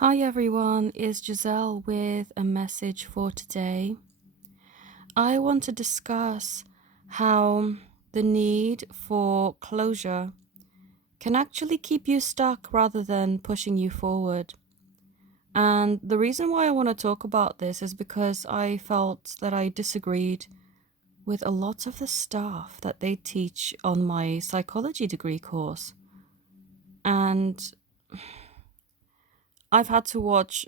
Hi everyone, it's Giselle with a message for today. I want to discuss how the need for closure can actually keep you stuck rather than pushing you forward. And the reason why I want to talk about this is because I felt that I disagreed with a lot of the stuff that they teach on my psychology degree course. And I've had to watch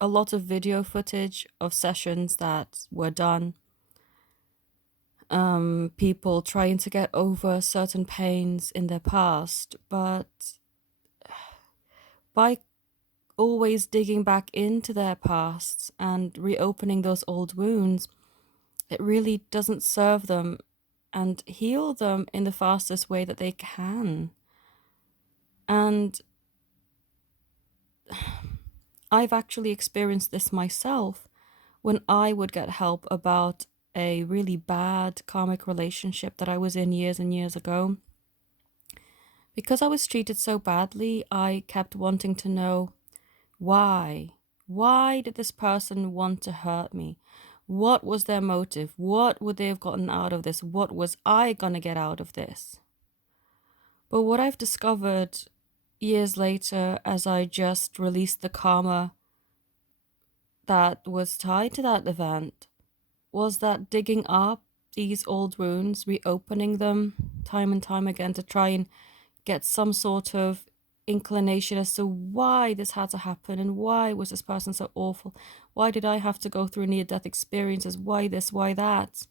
a lot of video footage of sessions that were done, people trying to get over certain pains in their past, but by always digging back into their pasts and reopening those old wounds, it really doesn't serve them and heal them in the fastest way that they can. And I've actually experienced this myself when I would get help about a really bad karmic relationship that I was in years and years ago. Because I was treated so badly, I kept wanting to know why. Why did this person want to hurt me? What was their motive? What would they have gotten out of this? What was I gonna get out of this? But what I've discovered years later, as I just released the karma that was tied to that event, was that digging up these old wounds, reopening them time and time again to try and get some sort of inclination as to why this had to happen and why was this person so awful? Why did I have to go through near-death experiences? Why this? Why that?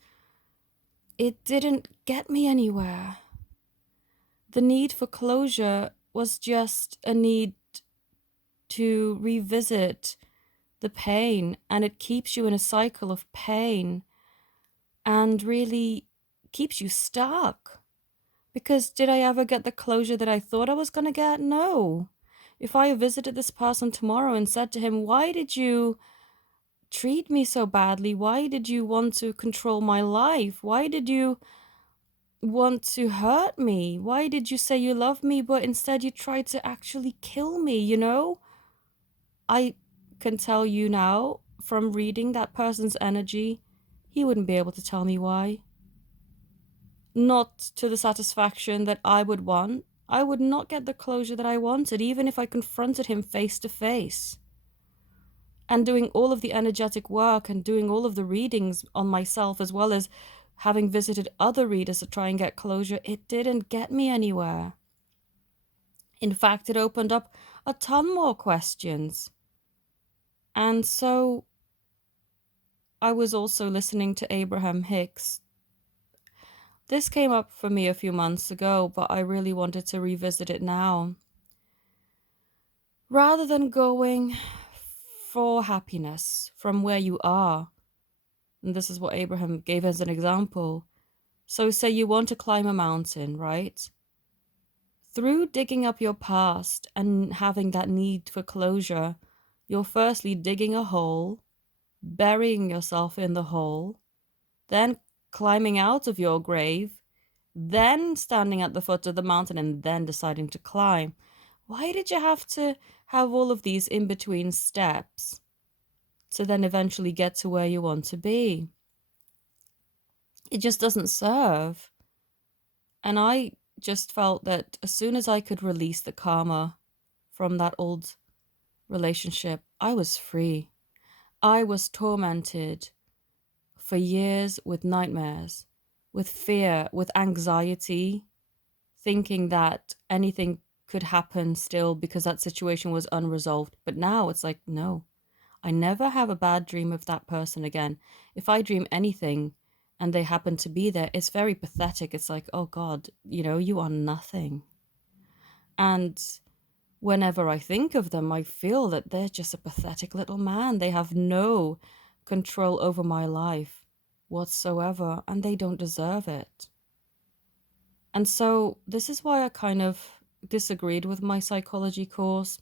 It didn't get me anywhere. The need for closure was just a need to revisit the pain, and it keeps you in a cycle of pain and really keeps you stuck. Because did I ever get the closure that I thought I was going to get? No. If I visited this person tomorrow and said to him, "Why did you treat me so badly? Why did you want to control my life? Why did you want to hurt me? Why did you say you love me, but instead you tried to actually kill me, you know?" I can tell you now from reading that person's energy, he wouldn't be able to tell me why. Not to the satisfaction that I would want. I would not get the closure that I wanted, even if I confronted him face to face. And doing all of the energetic work and doing all of the readings on myself, as well as having visited other readers to try and get closure, it didn't get me anywhere. In fact, it opened up a ton more questions. And so I was also listening to Abraham Hicks. This came up for me a few months ago, but I really wanted to revisit it now. Rather than going for happiness from where you are, and this is what Abraham gave as an example. So say you want to climb a mountain, right? Through digging up your past and having that need for closure, you're firstly digging a hole, burying yourself in the hole, then climbing out of your grave, then standing at the foot of the mountain and then deciding to climb. Why did you have to have all of these in-between steps to then eventually get to where you want to be? It just doesn't serve. And I just felt that as soon as I could release the karma from that old relationship, I was free. I was tormented for years with nightmares, with fear, with anxiety, thinking that anything could happen still because that situation was unresolved. But now it's like, no, I never have a bad dream of that person again. If I dream anything and they happen to be there, it's very pathetic. It's like, oh God, you are nothing. And whenever I think of them, I feel that they're just a pathetic little man. They have no control over my life whatsoever, and they don't deserve it. And so this is why I kind of disagreed with my psychology course.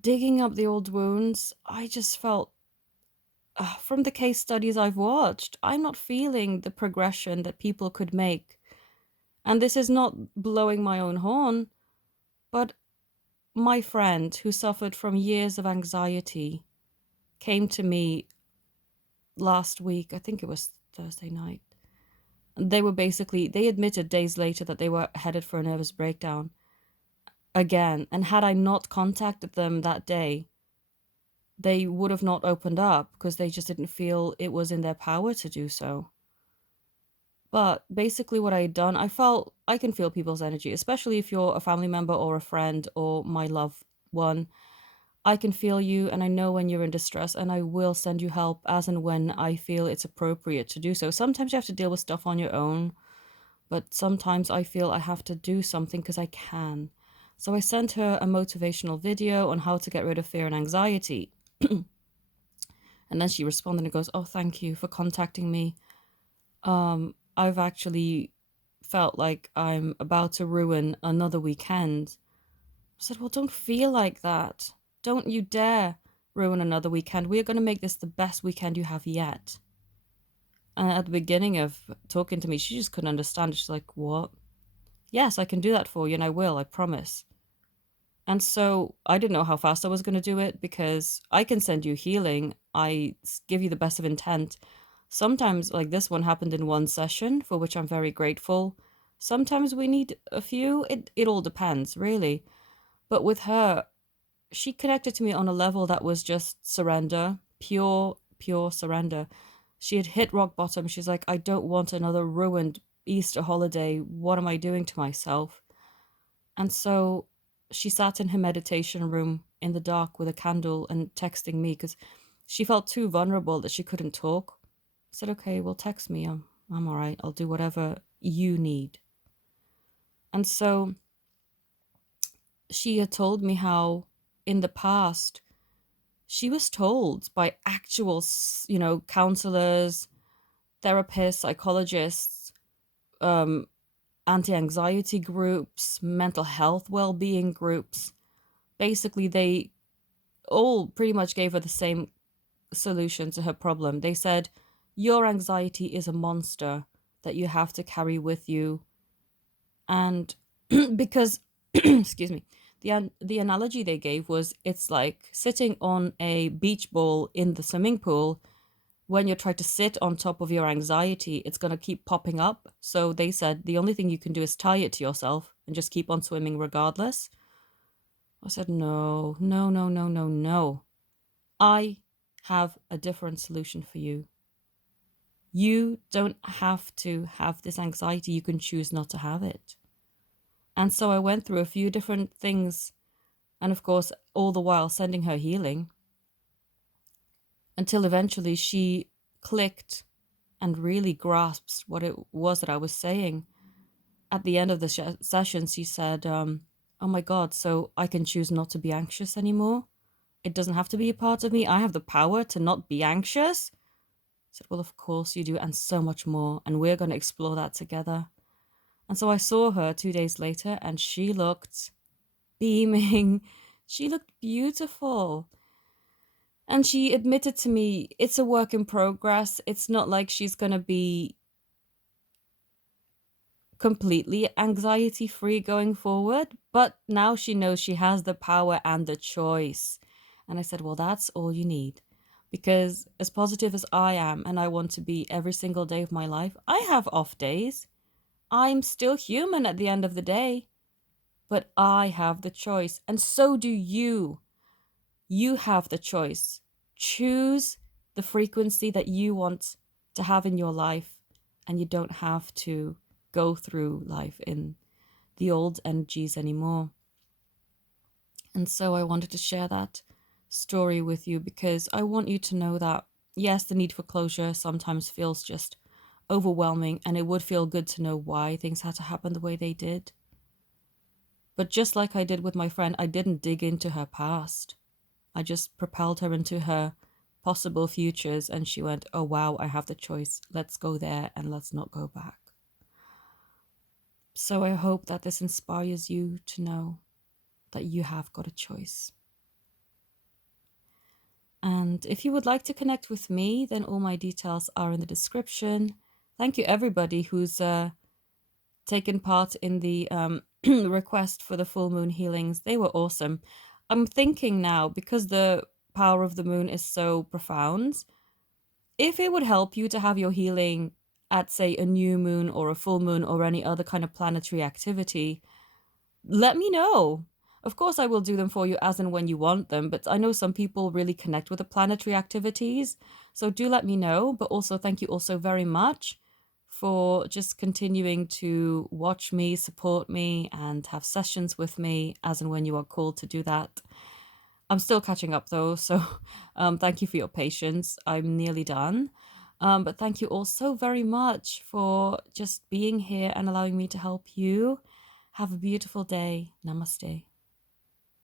Digging up the old wounds, I just felt, from the case studies I've watched, I'm not feeling the progression that people could make. And this is not blowing my own horn, but my friend who suffered from years of anxiety came to me last week. I think it was Thursday night. They admitted days later that they were headed for a nervous breakdown again. And had I not contacted them that day, they would have not opened up because they just didn't feel it was in their power to do so. But basically what I had done, I can feel people's energy, especially if you're a family member or a friend or my loved one. I can feel you and I know when you're in distress, and I will send you help as and when I feel it's appropriate to do so. Sometimes you have to deal with stuff on your own, but sometimes I feel I have to do something because I can. So I sent her a motivational video on how to get rid of fear and anxiety. And then she responded and goes, "Oh, thank you for contacting me. I've actually felt like I'm about to ruin another weekend." I said, "Well, don't feel like that. Don't you dare ruin another weekend. We are going to make this the best weekend you have yet." And at the beginning of talking to me, she just couldn't understand. She's like, "What?" "Yes, I can do that for you, and I will, I promise." And so I didn't know how fast I was going to do it because I can send you healing. I give you the best of intent. Sometimes, like this one happened in one session, for which I'm very grateful. Sometimes we need a few. It all depends, really. But with her, she connected to me on a level that was just surrender, pure surrender. She had hit rock bottom. She's like, "I don't want another ruined Easter holiday. What am I doing to myself?" And so she sat in her meditation room in the dark with a candle and texting me because she felt too vulnerable that she couldn't talk. I said, "Okay, well, text me. I'm all right. I'll do whatever you need." And so she had told me how in the past she was told by actual, counselors, therapists, psychologists, anti-anxiety groups, mental health well-being groups. Basically, they all pretty much gave her the same solution to her problem. They said, "Your anxiety is a monster that you have to carry with you." And because, excuse me, the analogy they gave was it's like sitting on a beach ball in the swimming pool. When you try to sit on top of your anxiety, it's going to keep popping up. So they said the only thing you can do is tie it to yourself and just keep on swimming regardless. I said, "No, no, no, no, no, no. I have a different solution for you. You don't have to have this anxiety. You can choose not to have it." And so I went through a few different things, and of course, all the while sending her healing, until eventually she clicked and really grasped what it was that I was saying. At the end of the session, she said, "Oh my God, so I can choose not to be anxious anymore? It doesn't have to be a part of me. I have the power to not be anxious?" I said, "Well, of course you do, and so much more. And we're going to explore that together." And so I saw her 2 days later, and she looked beaming. She looked beautiful. And she admitted to me, it's a work in progress. It's not like she's going to be completely anxiety free going forward, but now she knows she has the power and the choice. And I said, "Well, that's all you need." Because as positive as I am, and I want to be every single day of my life, I have off days. I'm still human at the end of the day, but I have the choice, and so do you. You have the choice. Choose the frequency that you want to have in your life, and you don't have to go through life in the old energies anymore. And so I wanted to share that story with you because I want you to know that, yes, the need for closure sometimes feels just overwhelming, and it would feel good to know why things had to happen the way they did. But just like I did with my friend, I didn't dig into her past. I just propelled her into her possible futures, and she went, "Oh, wow, I have the choice. Let's go there and let's not go back." So I hope that this inspires you to know that you have got a choice. And if you would like to connect with me, then all my details are in the description. Thank you, everybody who's taken part in the request for the full moon healings. They were awesome. I'm thinking now, because the power of the moon is so profound, if it would help you to have your healing at, say, a new moon or a full moon or any other kind of planetary activity, let me know. Of course, I will do them for you as and when you want them, but I know some people really connect with the planetary activities. So do let me know. But also, thank you also very much for just continuing to watch me, support me, and have sessions with me as and when you are called to do that. I'm still catching up though, so thank you for your patience. I'm nearly done. But thank you all so very much for just being here and allowing me to help you. Have a beautiful day. Namaste.